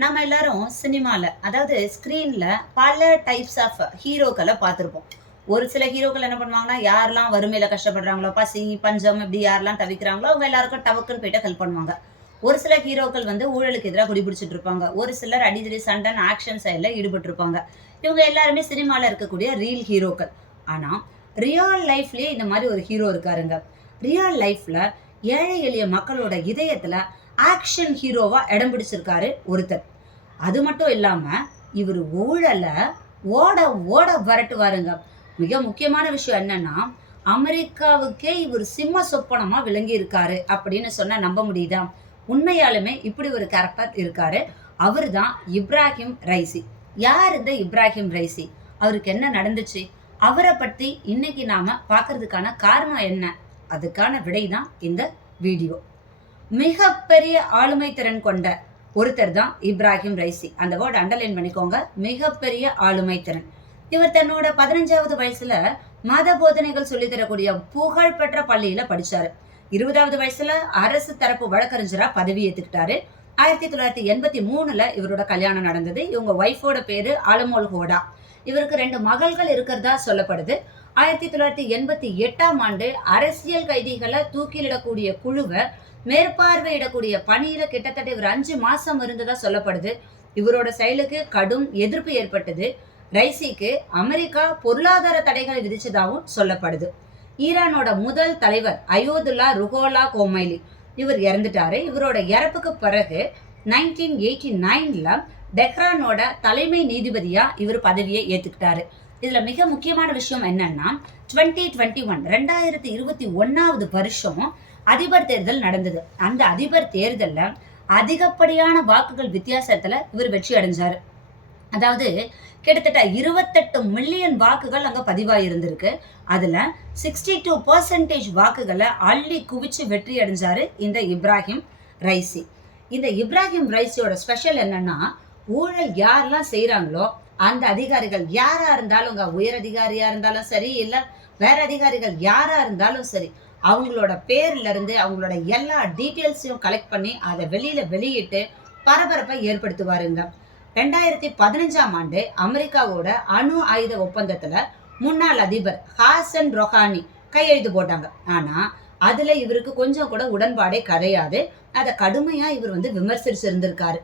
நம்ம எல்லாரும் சினிமாவில் அதாவது ஸ்க்ரீனில் பல டைப்ஸ் ஆஃப் ஹீரோக்களை பார்த்துருப்போம். ஒரு சில ஹீரோக்கள் என்ன பண்ணுவாங்கன்னா யாரெல்லாம் வறுமையில் கஷ்டப்படுறாங்களோ பசி பஞ்சம் இப்படி யாரெல்லாம் தவிக்கிறாங்களோ அவங்க எல்லாருக்கும் டவக்குன்னு போயிட்டு ஹெல்ப் பண்ணுவாங்க. ஒரு சில ஹீரோக்கள் வந்து ஊழலுக்கு எதிராக குடிபிடிச்சிட்டு இருப்பாங்க. ஒரு சிலர் அடிதடி சண்டன் ஆக்ஷன் சைடில் ஈடுபட்டிருப்பாங்க. இவங்க எல்லாருமே சினிமாவில் இருக்கக்கூடிய ரீல் ஹீரோக்கள் ஆனால் ரியல் லைஃப்லேயே இந்த மாதிரி ஒரு ஹீரோ இருக்காருங்க. ரியல் லைஃப்பில் ஏழை எளிய மக்களோட இதயத்தில் ஆக்ஷன் ஹீரோவாக இடம் பிடிச்சிருக்காரு ஒருத்தர். அது மட்டும் இல்லாமல் இவர் ஊழலை ஓட ஓட வரட்டுவாருங்க. மிக முக்கியமான விஷயம் என்னன்னா அமெரிக்காவுக்கே இவர் சிம்ம சொப்பனமாக விளங்கி இருக்காரு அப்படின்னு சொன்னால் நம்ப முடியுதா? உண்மையாலுமே இப்படி ஒரு கேரக்டர் இருக்காரு. அவர் தான் இப்ராஹிம் ரைசி. யார் இந்த இப்ராஹிம் ரைசி? அவருக்கு என்ன நடந்துச்சு? அவரை பற்றி இன்னைக்கு நாம பார்க்கறதுக்கான காரணம் என்ன? அதுக்கான விடை தான் இந்த வீடியோ. மிகப்பெரிய ஆளுமை திறன் கொண்ட ஒருத்தர் தான் இப்ராஹிம் ரைசி. அந்த வேர்டு அண்டர்லைன் பண்ணிக்கோங்க. மிகப்பெரிய ஆளுமை திறன். இவர் தன்னோட பதினஞ்சாவது வயசுல மத போதனைகள் சொல்லித்தரக்கூடிய புகழ்பெற்ற பள்ளியில படிச்சாரு. இருபதாவது வயசுல அரசு தரப்பு வழக்கறிஞரா பதவி ஏத்துக்கிட்டாரு. ஆயிரத்தி தொள்ளாயிரத்தி எண்பத்தி மூணுல இவரோட கல்யாணம் நடந்தது. இவங்க ஒய்ஃபோட பேரு அலமோல் ஹோடா. இவருக்கு ரெண்டு மகள்கள் இருக்கிறதா சொல்லப்படுது. ஆயிரத்தி தொள்ளாயிரத்தி எண்பத்தி எட்டாம் ஆண்டு அரசியல் கைதிகளை தூக்கிலிடக்கூடிய குழுவை மேற்பார்வையிடக்கூடிய பணியில கிட்டத்தட்ட இவர் அஞ்சு மாசம் இருந்ததா சொல்லப்படுது. இவரோட செயலுக்கு கடும் எதிர்ப்பு ஏற்பட்டது. ரைசிக்கு அமெரிக்கா பொருளாதார தடைகளை விதிச்சதாகவும் சொல்லப்படுது. ஈரானோட முதல் தலைவர் அயோதுல்லா ருகோலா கோமைலி இவர் இறந்துட்டாரு. இவரோட இறப்புக்கு பிறகு நைன்டீன் எயிட்டி நைன்ல டெஹ்ரானோட தலைமை நீதிபதியா இவர் பதவியை ஏத்துக்கிட்டாரு. இதுல மிக முக்கியமான விஷயம் என்னன்னா டுவெண்ட்டி டுவெண்ட்டி ஒன் ரெண்டாயிரத்தி இருபத்தி ஒன்னாவது வருஷம் அதிபர் தேர்தல் நடந்தது. அந்த அதிபர் தேர்தல்ல அதிகப்படியான வாக்குகள் வித்தியாசத்துல இவர் வெற்றி அடைஞ்சாரு. அதாவது கிட்டத்தட்ட இருபத்தெட்டு மில்லியன் வாக்குகள் அங்க பதிவாயிருந்திருக்கு. அதுல சிக்ஸ்டி டூ பர்சன்டேஜ் வாக்குகளை அள்ளி குவிச்சு வெற்றி அடைஞ்சாரு இந்த இப்ராஹிம் ரைசி. இந்த இப்ராஹிம் ரைசியோட ஸ்பெஷல் என்னன்னா ஊழல் யாரெல்லாம் செய்கிறாங்களோ அந்த அதிகாரிகள் யாரா இருந்தாலும் உங்க உயர் அதிகாரியா இருந்தாலும் சரி இல்ல வேற அதிகாரிகள் யாரா இருந்தாலும் சரி அவங்களோட பேர்ல இருந்து அவங்களோட எல்லா டீட்டெயில்ஸையும் கலெக்ட் பண்ணி அதை வெளியில வெளியிட்டு பரபரப்பை ஏற்படுத்துவாருங்க. ரெண்டாயிரத்தி பதினஞ்சாம் ஆண்டு அமெரிக்காவோட அணு ஆயுத ஒப்பந்தத்துல முன்னாள் அதிபர் ஹாசன் ரொஹானி கையெழுத்து போட்டாங்க. ஆனா அதுல இவருக்கு கொஞ்சம் கூட உடன்பாடே கிடையாது. அதை கடுமையா இவர் வந்து விமர்சிச்சு இருந்திருக்காரு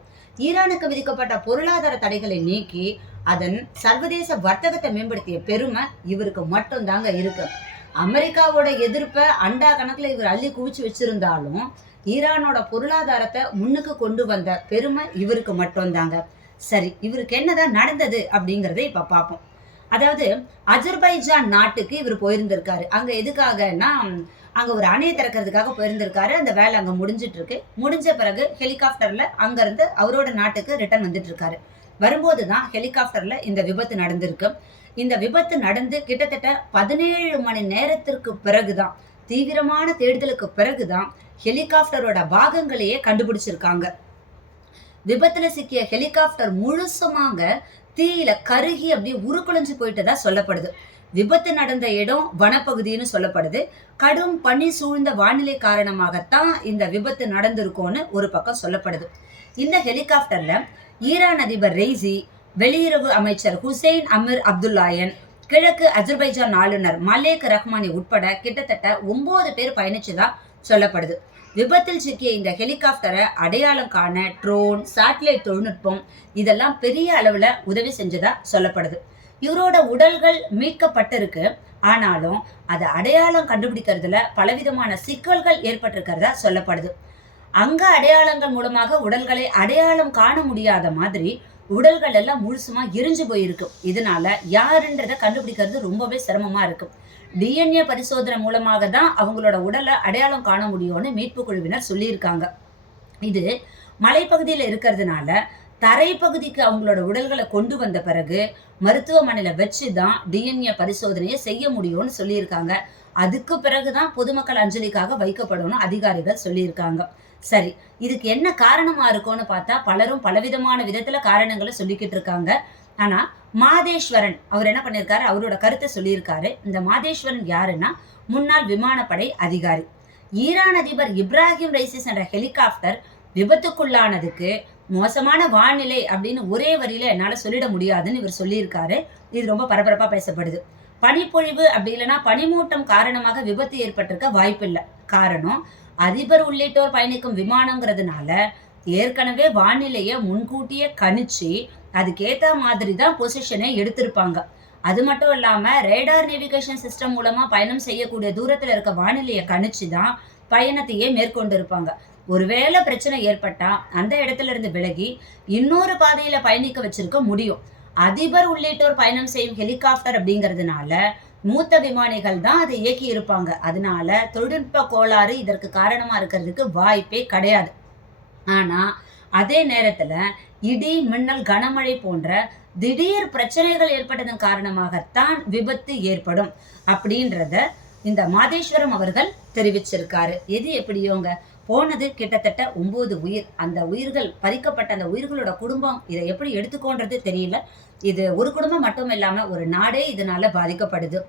ஈரானுக்கு விதிக்கப்பட்ட பொருளாதார தடைகளை நீக்கி அதன் சர்வதேச வர்த்தகத்தை மேம்படுத்திய பெருமை இவருக்கு மட்டும்தாங்க இருக்கு. அமெரிக்காவோட எதிர்ப்பை அண்டா கணக்குல இவர் அள்ளி குவிச்சு வச்சிருந்தாலும் ஈரானோட பொருளாதாரத்தை முன்னுக்கு கொண்டு வந்த பெருமை இவருக்கு மட்டும்தாங்க. சரி இவருக்கு என்னதான் நடந்தது அப்படிங்கறத இப்ப பார்ப்போம். அதாவது அஜர்பைஜான் நாட்டுக்கு இவர் போயிருந்திருக்காரு. அங்க எதுக்காகன்னா அங்க ஒரு அணையை திறக்கிறதுக்காக போயிருந்திருக்காரு. அந்த வேலை அங்க முடிஞ்சிட்டு இருக்கு. முடிஞ்ச பிறகு ஹெலிகாப்டர்ல அங்க இருந்து அவரோட நாட்டுக்கு ரிட்டர்ன் வந்துட்டு இருக்காரு. வரும்போது தான் ஹெலிகாப்டர்ல இந்த விபத்து நடந்திருக்கு. இந்த விபத்து நடந்து கிட்டத்தட்ட பதினேழு மணி நேரத்திற்கு பிறகுதான் தீவிரமான தேடுதலுக்கு பிறகுதான் ஹெலிகாப்டரோட பாகங்களையே கண்டுபிடிச்சிருக்காங்க. விபத்துல சிக்கிய ஹெலிகாப்டர் முழுசுமாக தீயில கருகி அப்படியே உருக்குலைஞ்சு போயிட்டதா சொல்லப்படுது. விபத்து நடந்த இடம் வனப்பகுதின்னு சொல்லப்படுது. கடும் பனி சூழ்ந்த வானிலை காரணமாகத்தான் இந்த விபத்து நடந்திருக்கும்னு ஒரு பக்கம் சொல்லப்படுது. இந்த ஹெலிகாப்டர்ல ஈரான் அதிபர் ரெய்சி வெளியுறவு அமைச்சர் ஹுசைன் அமீர் அப்துல்லாயன் கிழக்கு அஜர்பைஜான் ஆளுநர் மலேக் ரஹ்மானி உட்பட கிட்டத்தட்ட ஒன்பது பேர் பயணிச்சதா சொல்லப்படுது. விபத்தில் சிக்கிய இந்த ஹெலிகாப்டரை அடையாளம் காண ட்ரோன் சேட்டலைட் தொழில்நுட்பம் இதெல்லாம் பெரிய அளவில் உதவி செஞ்சதா சொல்லப்படுது. இவரோட உடல்கள் மீட்கப்பட்டிருக்கு. ஆனாலும் அதை அடையாளம் கண்டுபிடிக்கிறதுல பலவிதமான சிக்கல்கள் ஏற்பட்டிருக்கிறதா சொல்லப்படுது. அங்க அடையாளங்கள் மூலமாக உடல்களை அடையாளம் காண முடியாத மாதிரி உடல்கள் எல்லாம் முழுசுமா எரிஞ்சு போயிருக்கும் இதனால யாருன்றதை கண்டுபிடிக்கிறது ரொம்பவே சிரமமா இருக்கும் டிஎன்ஏ பரிசோதனை மூலமாக தான் அவங்களோட உடலை அடையாளம் காண முடியும்னு மீட்பு குழுவினர் சொல்லியிருக்காங்க. இது மலைப்பகுதியில் இருக்கிறதுனால தரைப்பகுதிக்கு அவங்களோட உடல்களை கொண்டு வந்த பிறகு மருத்துவமனையில வச்சு தான் டிஎன்ஏ பரிசோதனையை செய்ய முடியும்னு சொல்லியிருக்காங்க. அதுக்கு பிறகுதான் பொதுமக்கள் அஞ்சலிக்காக வைக்கப்படணும் அதிகாரிகள் சொல்லியிருக்காங்க. சரி இதுக்கு என்ன காரணமா இருக்கும்னு பார்த்தா பலரும் பலவிதமான விதத்துல காரணங்களை சொல்லிக்கிட்டு இருக்காங்க. ஆனா மாதேஸ்வரன் அவர் என்ன பண்ணியிருக்காரு? அவரோட கருத்தை சொல்லியிருக்காரு. இந்த மாதேஸ்வரன் யாருன்னா முன்னாள் விமானப்படை அதிகாரி. ஈரான் அதிபர் இப்ராஹிம் ரைசிஸ் என்ற ஹெலிகாப்டர் விபத்துக்குள்ளானதுக்கு மோசமான வானிலை அப்படின்னு ஒரே வரியில என்னால சொல்லிட முடியாதுன்னு இவர் சொல்லியிருக்காரு. இது ரொம்ப பரபரப்பா பேசப்படுது. பனிப்பொழிவு அப்படி இல்லைன்னா பனிமூட்டம் காரணமாக விபத்து ஏற்பட்டிருக்க வாய்ப்பில்லை. காரணம் அதிபர் உள்ளிட்டோர் பயணிக்கும் விமானங்கிறதுனால ஏற்கனவே வானிலையை முன்கூட்டியே கணிச்சு அதுக்கேற்ற மாதிரி தான் பொசிஷனை எடுத்திருப்பாங்க. அது மட்டும் இல்லாம ரேடார் நேவிகேஷன் சிஸ்டம் மூலமா பயணம் செய்யக்கூடிய தூரத்துல இருக்க வானிலையை கணிச்சு தான் பயணத்தையே மேற்கொண்டு இருப்பாங்க ஒருவேளை பிரச்சனை ஏற்பட்டா அந்த இடத்துல இருந்து விலகி இன்னொரு பாதையில பயணிக்க வச்சிருக்க முடியும். அதிபர் உள்ளிட்டோர் பயணம் செய்யும் ஹெலிகாப்டர் அப்படிங்கிறதுனால மூத்த விமானிகள் தான் அதை இயக்கி இருப்பாங்க. அதனால தொழில்நுட்ப கோளாறு இதற்கு காரணமா இருக்கிறதுக்கு வாய்ப்பே கிடையாது. ஆனா அதே நேரத்துல இடி மின்னல் கனமழை போன்ற திடீர் பிரச்சனைகள் ஏற்பட்டதன் காரணமாகத்தான் விபத்து ஏற்படும் அப்படின்றத இந்த மாதேஸ்வரம் அவர்கள் தெரிவிச்சிருக்காரு. எது எப்படியோங்க? போனது கிட்டத்தட்ட ஒன்பது உயிர். அந்த உயிர்கள் பறிக்கப்பட்ட அந்த உயிர்களோட குடும்பம் இதை எப்படி எடுத்துக்கோன்றது தெரியல. இது ஒரு குடும்பம் மட்டும் இல்லாம ஒரு நாடே இதனால பாதிக்கப்படுது.